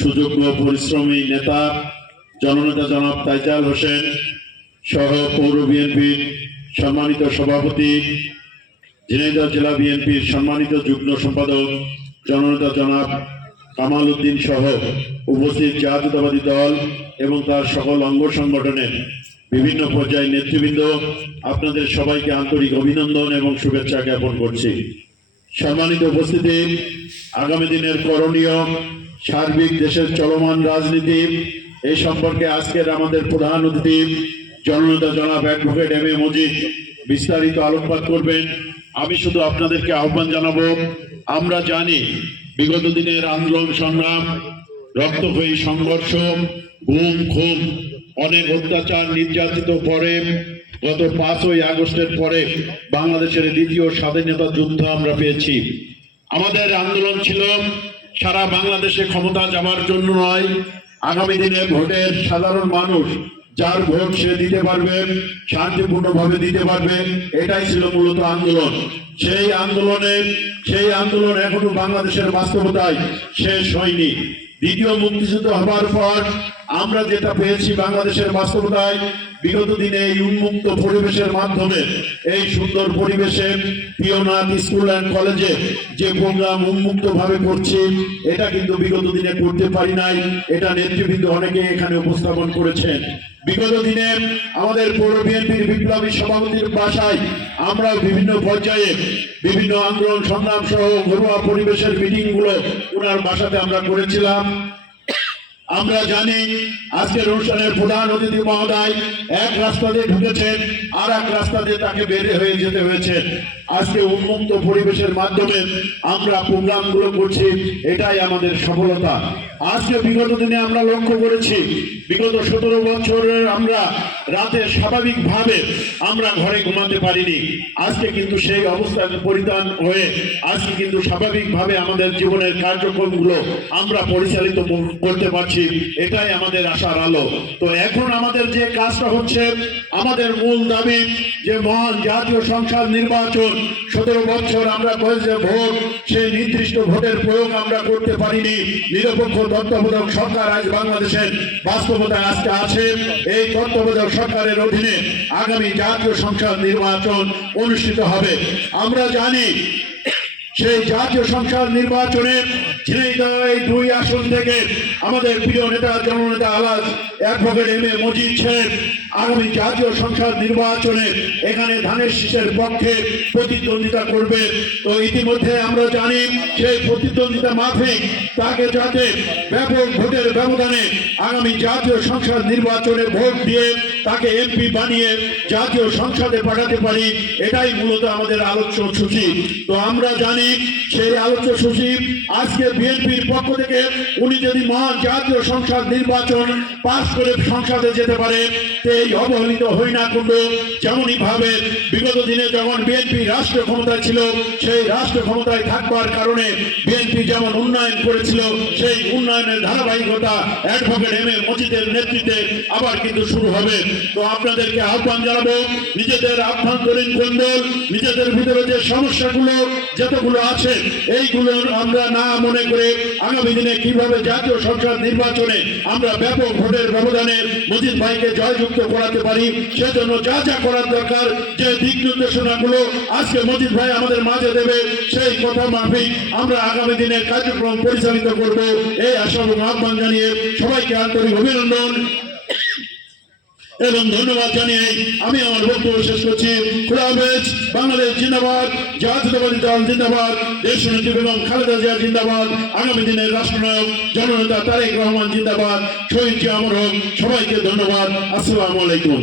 সুযোগ্য পরিশ্রমী নেতা, জননেতা জনাব তাইজাল হোসেন সহ পৌর বিএনপির সম্মানিত সভাপতি, ঝিনাইদহ জেলা বিএনপির সম্মানিত যুগ্ম সম্পাদক, জননেতা জনাব কামাল উদ্দিন সহ উপস্থিত জাতীয়তাবাদী দল এবং তার সকল অঙ্গ সংগঠনের বিভিন্ন পর্যায়ে নেতৃবৃন্দ, আপনাদের সবাইকে আন্তরিক অভিনন্দন এবং শুভেচ্ছা জ্ঞাপন করছি। সম্মানিত উপস্থিতি, আগামী দিনের করণীয় সার্বিক দেশের চলমান রাজনীতি, এই সম্পর্কে আজকের আমাদের প্রধান অতিথি, জননেতা জনাব অ্যাডভোকেট এম এ মজিদ, বিস্তারিত আলোকপাত করবেন। আমি শুধু আপনাদেরকে আহ্বান জানাব, আমরা জানি বিগত দিনের আন্দোলন সংগ্রাম, রক্তক্ষয়ী সংঘর্ষ, গুম, খুন, অনেক অত্যাচার, নির্যাতিত পরে, গত পাঁচই আগস্টের পরে বাংলাদেশের দ্বিতীয় স্বাধীনতা যুদ্ধ আমরা পেয়েছি। আমাদের আন্দোলন ছিল সারা বাংলাদেশে ক্ষমতা যাওয়ার জন্য নয়। আগামী দিনে ভোটের সাধারণ মানুষ যার ভোট সে দিতে পারবে, শান্তিপূর্ণভাবে দিতে পারবে, এটাই ছিল মূলত আন্দোলন। সেই আন্দোলনে, সেই আন্দোলন এখনও বাংলাদেশের বাস্তবতায় শেষ হয়নি। দ্বিতীয় মুক্তিযুদ্ধ হবার পর আমরা যেটা পেয়েছি বাংলাদেশের বাস্তবতায় বিগত দিনে এই উন্মুক্ত পরিবেশের মাধ্যমে এই সুন্দর পরিবেশে পিওনাথ স্কুল অ্যান্ড কলেজে যে প্রোগ্রাম উন্মুক্ত ভাবে করছি, এটা কিন্তু বিগত দিনে করতে পারি নাই। এটা নেতৃবৃন্দ অনেকে এখানে উপস্থাপন করেছেন। বিগত দিনে আমাদের পৌর বিএনপির বিপ্লবী সভাপতির বাসায় আমরা বিভিন্ন পর্যায়ে বিভিন্ন আন্দোলন সংগ্রাম সহ ঘরোয়া পরিবেশের মিটিংগুলো ওনার বাসাতে আমরা করেছিলাম। আমরা জানি আজকের অনুষ্ঠানের প্রধান অতিথি মহোদয় এক রাস্তা দিয়ে ঢুকেছেন আর এক রাস্তা দিয়ে তাকে বেরে হয়ে যেতে হয়েছে। আজকে উন্মুক্ত পরিবেশের মাধ্যমে আমরা প্রোগ্রামগুলো করছি, এটাই আমাদের সফলতা। আজকে বিগত দিনে আমরা লক্ষ্য করেছি, বিগত সতেরো বছরের আমরা রাতে স্বাভাবিকভাবে আমরা ঘরে ঘুমাতে পারিনি। আজকে কিন্তু সেই অবস্থা পরিধান হয়ে, আজকে কিন্তু স্বাভাবিকভাবে আমাদের জীবনের কার্যক্রমগুলো আমরা পরিচালিত করতে পারছি। এটাই আমাদের আশার আলো। তো এখন আমাদের যে কাজটা হচ্ছে, আমাদের মূল দাবি যে মহান জাতীয় সংসদ নির্বাচন, সতেরো বছর আমরা করেছে ভোট, সেই নির্দিষ্ট ভোটের প্রয়োগ আমরা করতে পারিনি। নিরপেক্ষ তত্ত্বাবধায়ক সরকার আজ বাংলাদেশের বাস্তবতায় আজকে আছে। এই তত্ত্বাবধায়ক সরকারের অধীনে আগামী জাতীয় সংসদ নির্বাচন অনুষ্ঠিত হবে। আমরা জানি সেই জাতীয় সংসদ নির্বাচনে দুই আসন থেকে। আমাদের প্রিয় নেতা জননেতা আলাজ অ্যাডভোকেট এম এ মজিদ সাহেব, আগামী জাতীয় সংসদ নির্বাচনে এখানে ধানের শীষের পক্ষে প্রতিদ্বন্দ্বিতা করবে। তো ইতিমধ্যে আমরা জানি সেই প্রতিদ্বন্দ্বিতা মাফিক, তাকে যাতে ব্যাপক ভোটের ব্যবধানে আগামী জাতীয় সংসদ নির্বাচনে ভোট দিয়ে তাকে এমপি বানিয়ে জাতীয় সংসদে পাঠাতে পারি, এটাই মূলত আমাদের আলোচ্য সূচি। তো আমরা জানি সেই আলোচ্য সূচি আজকে বিএনপির পক্ষ থেকে উনি যদি মহান জাতীয় সংসদ নির্বাচন পাশ করে সংসদে যেতে পারে অবহেলিত হই না কুণ্ড বিগত দিনে যখন বিএনপি রাষ্ট্র ক্ষমতায় ছিল, সেই রাষ্ট্র ক্ষমতায় থাকবার কারণে বিএনপি যেমন উন্নয়ন করেছিল, সেই উন্নয়নের ধারাবাহিকতা অ্যাডভোকেট এম এ মজিদের নেতৃত্বে আবার কিন্তু শুরু হবে। তো আপনাদেরকে আহ্বান জানাব, নিজেদের আভ্যন্তরীণ গোন্দল নিজেদের ভিতরে যে সমস্যাগুলো, যতগুলো আছে, এইগুলো আমরা না মনে করে আগামী দিনে কীভাবে জাতীয় নির্বাচনে আমরা ব্যাপক ভোটের ব্যবধানে মজিদ ভাইকে জয়যুক্ত করাতে পারি, সেজন্য যা যা করার দরকার, যে দিক নির্দেশনাগুলো আজকে মজিদ ভাই আমাদের মাঝে দেবে, সেই কথা মাফিক আমরা আগামী দিনের কার্যক্রম পরিচালিত করব। এই আশা এবং আহ্বান জানিয়ে সবাইকে আন্তরিক অভিনন্দন। এবং ধন্যবাদ জানিয়ে আমি আমার বক্তব্য শেষ করছি। খোলা হাফেজ, বাংলাদেশ জিন্দাবাদ, জাতীয়তাবাদী দল জিন্দাবাদ দেশ নেত্রী বেগম খালেদা জিয়া জিন্দাবাদ, আগামী দিনের রাষ্ট্রনায়ক জননেতা তারেক রহমান জিন্দাবাদ, শহীদ জিয়া আমর সবাইকে ধন্যবাদ। আসসালামু আলাইকুম।